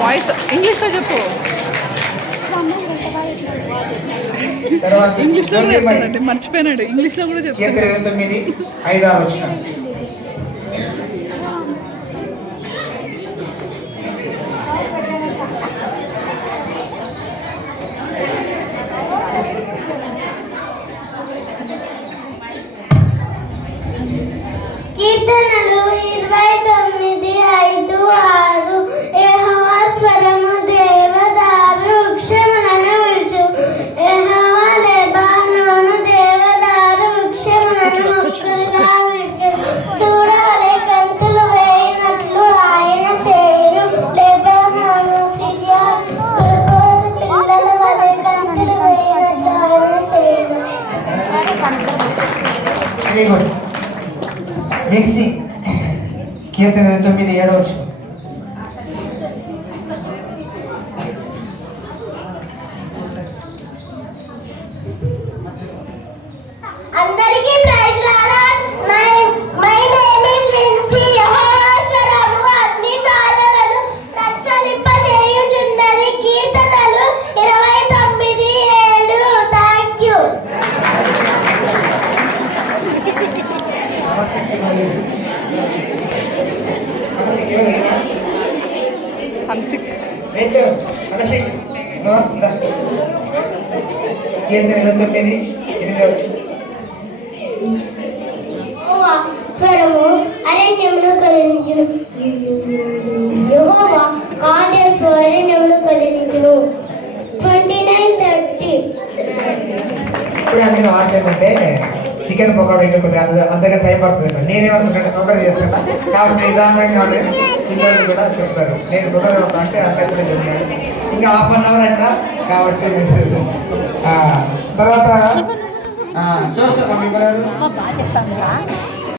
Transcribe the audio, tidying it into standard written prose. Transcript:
Voice ఇంగ్లీష్లో చెప్పు. ఇంగ్లీష్లో మర్చిపోయినాడు. ఇంగ్లీష్లో కూడా చెప్పు. 29, 5, 6 వచ్చిన కీర్తనలు 29:5-6. యెహోవా స్వరము దేవదారు వృక్షములను విడుచు. యెహోవా లెబానోను దేవదారు వృక్షములను మొక్కలుగా విడుచు. దూడవలె కంతులు వేయినట్లు ఆయన చేయును. లెబానోను సిరియా గొర్రెపోతు పిల్లల వలె కంతులు వేయినట్లు ఆయన చేయును. మిక్సింగ్. కీర్తన 29, 7 వచ్చిన అందరికీ praise Lord. My name is Lincy. యెహోవా స్వరము అగ్ని జ్వాలలను రక్షలింపజేయుచున్నది. కీర్తనలు 29:7. Thank you. స్వరము అరణ్యమును కదిలించును. యెహోవా కాదేశు అరణ్యమును కదిలించును. 29:30. ఇప్పుడు అందులో వార్త ఏంటంటే చికెన్ పకోడా ఇంకా కొద్దిగా అంతగా టైం పడుతుంది. నేనేమనుకుంటే తొందరగా చేస్తున్నా కాబట్టి నిదానంగా పిల్లలు కూడా చెప్తారు. నేను తొందరగా అంటే అంత కూడా చెప్తాను. ఇంకా 1/2 అవర్ అంట కాబట్టి తర్వాత చూస్తాం మీకు